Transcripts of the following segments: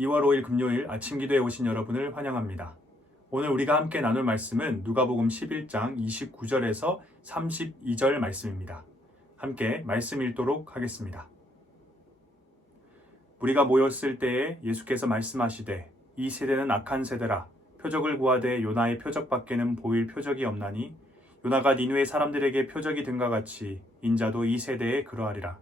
2월 5일 금요일 아침 기도에 오신 여러분을 환영합니다. 오늘 우리가 함께 나눌 말씀은 누가복음 11장 29절에서 32절 말씀입니다. 함께 말씀 읽도록 하겠습니다. 우리가 모였을 때에 예수께서 말씀하시되 이 세대는 악한 세대라 표적을 구하되 요나의 표적밖에는 보일 표적이 없나니 요나가 니느웨 사람들에게 표적이 든과 같이 인자도 이 세대에 그러하리라.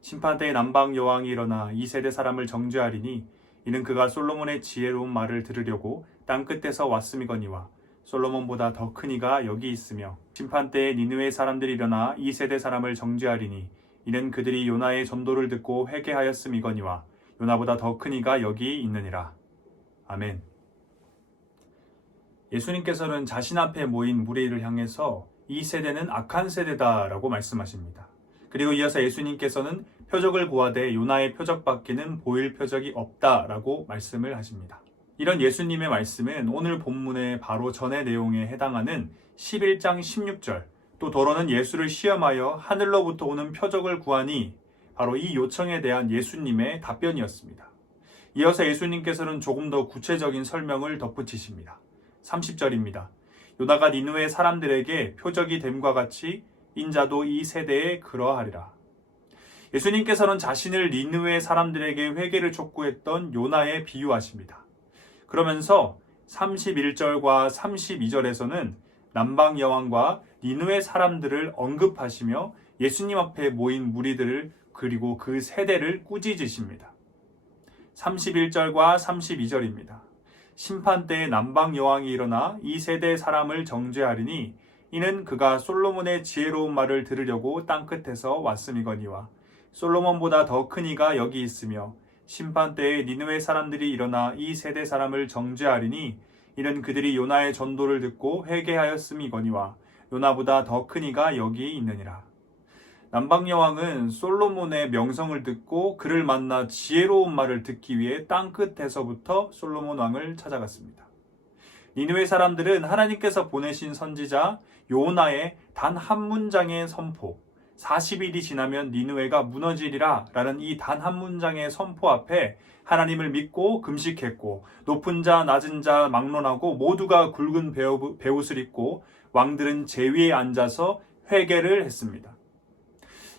심판때에 남방 여왕이 일어나 이 세대 사람을 정죄하리니 이는 그가 솔로몬의 지혜로운 말을 들으려고 땅 끝에서 왔음이거니와 솔로몬보다 더 큰 이가 여기 있으며 심판때에 니느웨 사람들이 일어나 이 세대 사람을 정죄하리니 이는 그들이 요나의 전도를 듣고 회개하였음이거니와 요나보다 더 큰 이가 여기 있느니라. 아멘. 예수님께서는 자신 앞에 모인 무리를 향해서 이 세대는 악한 세대다라고 말씀하십니다. 그리고 이어서 예수님께서는 표적을 구하되 요나의 표적밖에는 보일 표적이 없다라고 말씀을 하십니다. 이런 예수님의 말씀은 오늘 본문의 바로 전의 내용에 해당하는 11장 16절 또 더러는 예수를 시험하여 하늘로부터 오는 표적을 구하니 바로 이 요청에 대한 예수님의 답변이었습니다. 이어서 예수님께서는 조금 더 구체적인 설명을 덧붙이십니다. 30절입니다. 요나가 니느웨 사람들에게 표적이 됨과 같이 인자도 이 세대에 그러하리라. 예수님께서는 자신을 니느웨 사람들에게 회개를 촉구했던 요나에 비유하십니다. 그러면서 31절과 32절에서는 남방 여왕과 니느웨 사람들을 언급하시며 예수님 앞에 모인 무리들을 그리고 그 세대를 꾸짖으십니다. 31절과 32절입니다. 심판때에 남방 여왕이 일어나 이 세대 사람을 정죄하리니 이는 그가 솔로몬의 지혜로운 말을 들으려고 땅끝에서 왔음이거니와 솔로몬보다 더 큰 이가 여기 있으며 심판때에 니느웨 사람들이 일어나 이 세대 사람을 정죄하리니 이는 그들이 요나의 전도를 듣고 회개하였음이거니와 요나보다 더 큰 이가 여기 있느니라. 남방 여왕은 솔로몬의 명성을 듣고 그를 만나 지혜로운 말을 듣기 위해 땅끝에서부터 솔로몬 왕을 찾아갔습니다. 니느웨 사람들은 하나님께서 보내신 선지자 요나의 단 한 문장의 선포 40일이 지나면 니느웨가 무너지리라 라는 이 단 한 문장의 선포 앞에 하나님을 믿고 금식했고 높은 자 낮은 자 막론하고 모두가 굵은 베옷을 입고 왕들은 제위에 앉아서 회개를 했습니다.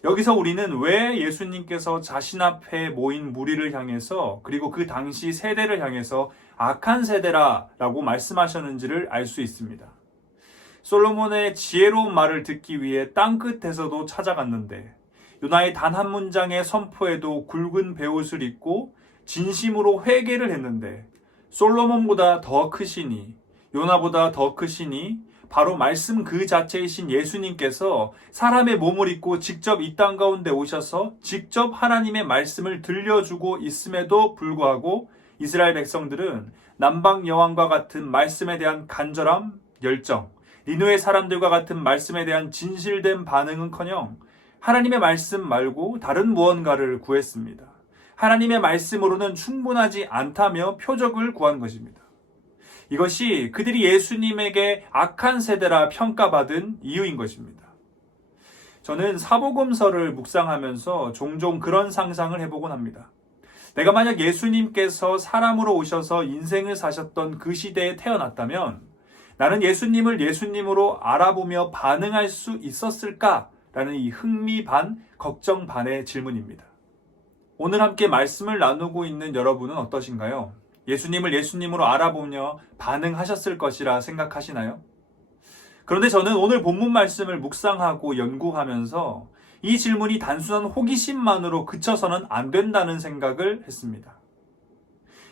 여기서 우리는 왜 예수님께서 자신 앞에 모인 무리를 향해서 그리고 그 당시 세대를 향해서 악한 세대라 라고 말씀하셨는지를 알 수 있습니다. 솔로몬의 지혜로운 말을 듣기 위해 땅끝에서도 찾아갔는데 요나의 단 한 문장의 선포에도 굵은 베옷을 입고 진심으로 회개를 했는데 솔로몬보다 더 크시니 요나보다 더 크시니 바로 말씀 그 자체이신 예수님께서 사람의 몸을 입고 직접 이 땅 가운데 오셔서 직접 하나님의 말씀을 들려주고 있음에도 불구하고 이스라엘 백성들은 남방 여왕과 같은 말씀에 대한 간절함, 열정, 니느웨 사람들과 같은 말씀에 대한 진실된 반응은커녕 하나님의 말씀 말고 다른 무언가를 구했습니다. 하나님의 말씀으로는 충분하지 않다며 표적을 구한 것입니다. 이것이 그들이 예수님에게 악한 세대라 평가받은 이유인 것입니다. 저는 사복음서를 묵상하면서 종종 그런 상상을 해보곤 합니다. 내가 만약 예수님께서 사람으로 오셔서 인생을 사셨던 그 시대에 태어났다면 나는 예수님을 예수님으로 알아보며 반응할 수 있었을까라는 이 흥미 반, 걱정 반의 질문입니다. 오늘 함께 말씀을 나누고 있는 여러분은 어떠신가요? 예수님을 예수님으로 알아보며 반응하셨을 것이라 생각하시나요? 그런데 저는 오늘 본문 말씀을 묵상하고 연구하면서 이 질문이 단순한 호기심만으로 그쳐서는 안 된다는 생각을 했습니다.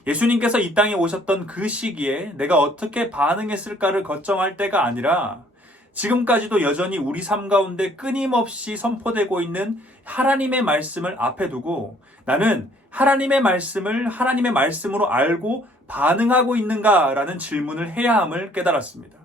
예수님께서 이 땅에 오셨던 그 시기에 내가 어떻게 반응했을까를 걱정할 때가 아니라 지금까지도 여전히 우리 삶 가운데 끊임없이 선포되고 있는 하나님의 말씀을 앞에 두고 나는 하나님의 말씀을 하나님의 말씀으로 알고 반응하고 있는가라는 질문을 해야 함을 깨달았습니다.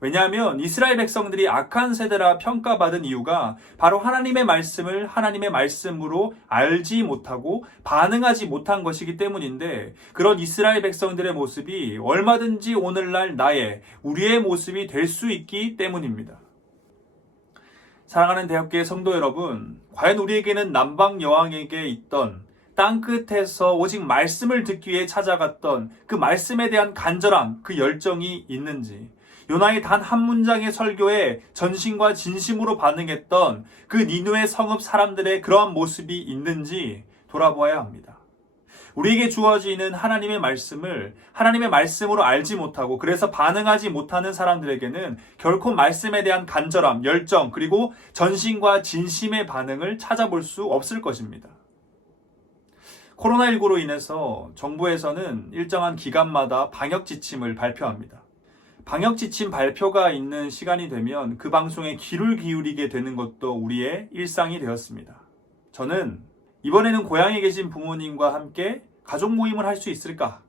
왜냐하면 이스라엘 백성들이 악한 세대라 평가받은 이유가 바로 하나님의 말씀을 하나님의 말씀으로 알지 못하고 반응하지 못한 것이기 때문인데 그런 이스라엘 백성들의 모습이 얼마든지 오늘날 우리의 모습이 될 수 있기 때문입니다. 사랑하는 대학교의 성도 여러분, 과연 우리에게는 남방 여왕에게 있던 땅끝에서 오직 말씀을 듣기 위해 찾아갔던 그 말씀에 대한 간절함, 그 열정이 있는지, 요나의 단 한 문장의 설교에 전심과 진심으로 반응했던 그 니느웨 성읍 사람들의 그러한 모습이 있는지 돌아보아야 합니다. 우리에게 주어지는 하나님의 말씀을 하나님의 말씀으로 알지 못하고 그래서 반응하지 못하는 사람들에게는 결코 말씀에 대한 간절함, 열정, 그리고 전심과 진심의 반응을 찾아볼 수 없을 것입니다. 코로나19로 인해서 정부에서는 일정한 기간마다 방역 지침을 발표합니다. 방역 지침 발표가 있는 시간이 되면 그 방송에 귀를 기울이게 되는 것도 우리의 일상이 되었습니다. 저는 이번에는 고향에 계신 부모님과 함께 가족 모임을 할 수 있을까?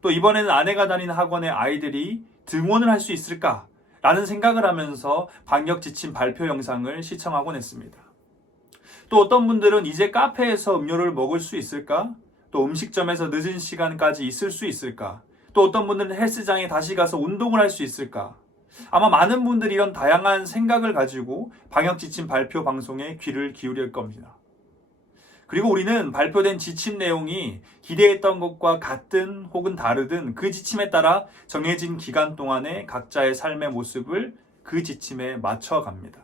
또 이번에는 아내가 다니는 학원의 아이들이 등원을 할 수 있을까? 라는 생각을 하면서 방역 지침 발표 영상을 시청하곤 했습니다. 또 어떤 분들은 이제 카페에서 음료를 먹을 수 있을까? 또 음식점에서 늦은 시간까지 있을 수 있을까? 또 어떤 분들은 헬스장에 다시 가서 운동을 할 수 있을까? 아마 많은 분들이 이런 다양한 생각을 가지고 방역 지침 발표 방송에 귀를 기울일 겁니다. 그리고 우리는 발표된 지침 내용이 기대했던 것과 같든 혹은 다르든 그 지침에 따라 정해진 기간 동안의 각자의 삶의 모습을 그 지침에 맞춰갑니다.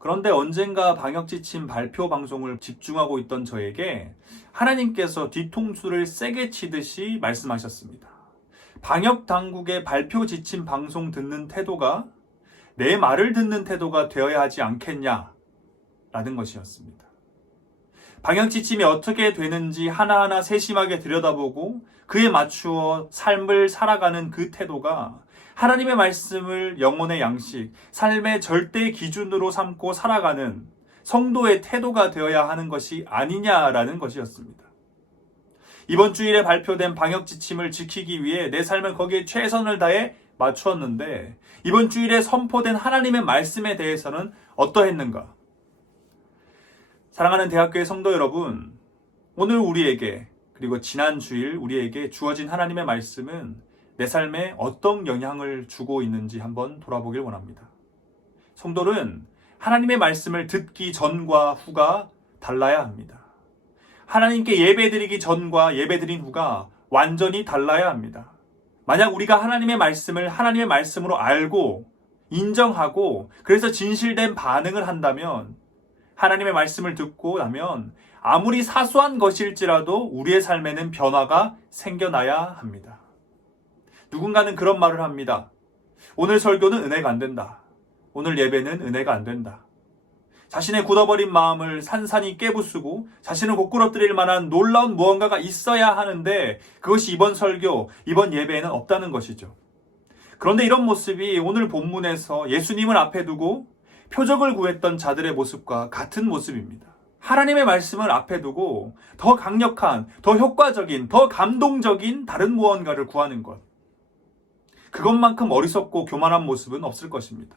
그런데 언젠가 방역 지침 발표 방송을 집중하고 있던 저에게 하나님께서 뒤통수를 세게 치듯이 말씀하셨습니다. 방역 당국의 발표 지침 방송 듣는 태도가 내 말을 듣는 태도가 되어야 하지 않겠냐라는 것이었습니다. 방역 지침이 어떻게 되는지 하나하나 세심하게 들여다보고 그에 맞추어 삶을 살아가는 그 태도가 하나님의 말씀을 영혼의 양식, 삶의 절대 기준으로 삼고 살아가는 성도의 태도가 되어야 하는 것이 아니냐라는 것이었습니다. 이번 주일에 발표된 방역 지침을 지키기 위해 내 삶을 거기에 최선을 다해 맞추었는데 이번 주일에 선포된 하나님의 말씀에 대해서는 어떠했는가? 사랑하는 대학교의 성도 여러분, 오늘 우리에게 그리고 지난 주일 우리에게 주어진 하나님의 말씀은 내 삶에 어떤 영향을 주고 있는지 한번 돌아보길 원합니다. 성도는 하나님의 말씀을 듣기 전과 후가 달라야 합니다. 하나님께 예배드리기 전과 예배드린 후가 완전히 달라야 합니다. 만약 우리가 하나님의 말씀을 하나님의 말씀으로 알고 인정하고 그래서 진실된 반응을 한다면 하나님의 말씀을 듣고 나면 아무리 사소한 것일지라도 우리의 삶에는 변화가 생겨나야 합니다. 누군가는 그런 말을 합니다. 오늘 설교는 은혜가 안 된다. 오늘 예배는 은혜가 안 된다. 자신의 굳어버린 마음을 산산히 깨부수고 자신을 고꾸러뜨릴 만한 놀라운 무언가가 있어야 하는데 그것이 이번 설교, 이번 예배에는 없다는 것이죠. 그런데 이런 모습이 오늘 본문에서 예수님을 앞에 두고 표적을 구했던 자들의 모습과 같은 모습입니다. 하나님의 말씀을 앞에 두고 더 강력한, 더 효과적인, 더 감동적인 다른 무언가를 구하는 것. 그것만큼 어리석고 교만한 모습은 없을 것입니다.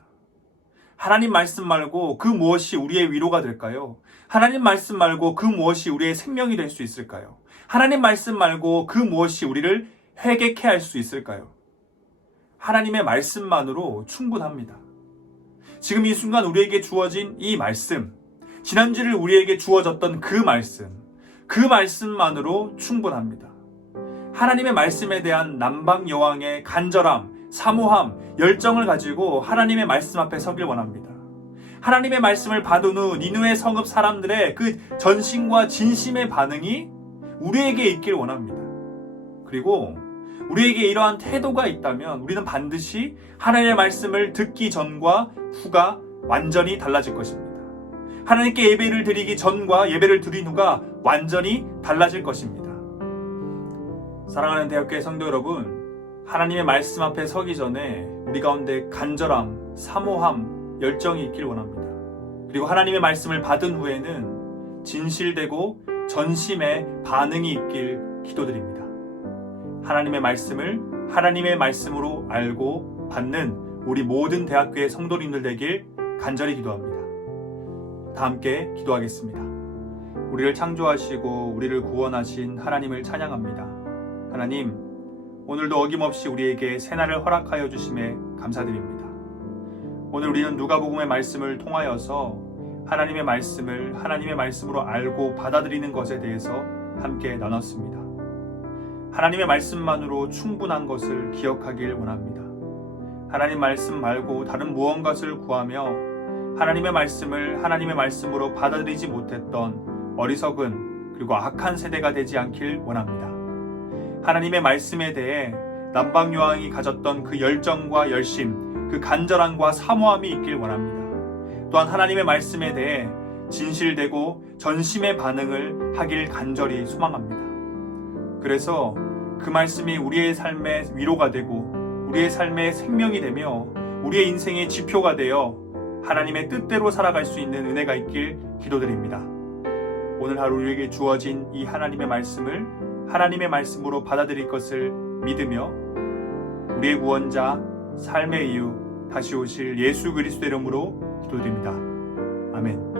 하나님 말씀 말고 그 무엇이 우리의 위로가 될까요? 하나님 말씀 말고 그 무엇이 우리의 생명이 될 수 있을까요? 하나님 말씀 말고 그 무엇이 우리를 회개케 할 수 있을까요? 하나님의 말씀만으로 충분합니다. 지금 이 순간 우리에게 주어진 이 말씀, 지난주를 우리에게 주어졌던 그 말씀만으로 충분합니다. 하나님의 말씀에 대한 남방 여왕의 간절함, 사모함, 열정을 가지고 하나님의 말씀 앞에 서길 원합니다. 하나님의 말씀을 받은 후 니느웨 성읍 사람들의 그 전심과 진심의 반응이 우리에게 있길 원합니다. 그리고 우리에게 이러한 태도가 있다면 우리는 반드시 하나님의 말씀을 듣기 전과 후가 완전히 달라질 것입니다. 하나님께 예배를 드리기 전과 예배를 드린 후가 완전히 달라질 것입니다. 사랑하는 대학교의 성도 여러분, 하나님의 말씀 앞에 서기 전에 우리 가운데 간절함, 사모함, 열정이 있길 원합니다. 그리고 하나님의 말씀을 받은 후에는 진실되고 전심의 반응이 있길 기도드립니다. 하나님의 말씀을 하나님의 말씀으로 알고 받는 우리 모든 대학교의 성도님들 되길 간절히 기도합니다. 다 함께 기도하겠습니다. 우리를 창조하시고 우리를 구원하신 하나님을 찬양합니다. 하나님, 오늘도 어김없이 우리에게 새날을 허락하여 주심에 감사드립니다. 오늘 우리는 누가복음의 말씀을 통하여서 하나님의 말씀을 하나님의 말씀으로 알고 받아들이는 것에 대해서 함께 나눴습니다. 하나님의 말씀만으로 충분한 것을 기억하길 원합니다. 하나님 말씀 말고 다른 무언가를 구하며 하나님의 말씀을 하나님의 말씀으로 받아들이지 못했던 어리석은 그리고 악한 세대가 되지 않길 원합니다. 하나님의 말씀에 대해 남방요한이 가졌던 그 열정과 열심, 그 간절함과 사모함이 있길 원합니다. 또한 하나님의 말씀에 대해 진실되고 전심의 반응을 하길 간절히 소망합니다. 그래서 그 말씀이 우리의 삶의 위로가 되고 우리의 삶의 생명이 되며 우리의 인생의 지표가 되어 하나님의 뜻대로 살아갈 수 있는 은혜가 있길 기도드립니다. 오늘 하루 우리에게 주어진 이 하나님의 말씀을 하나님의 말씀으로 받아들일 것을 믿으며 우리의 구원자, 삶의 이유, 다시 오실 예수 그리스도 이름으로 기도드립니다. 아멘.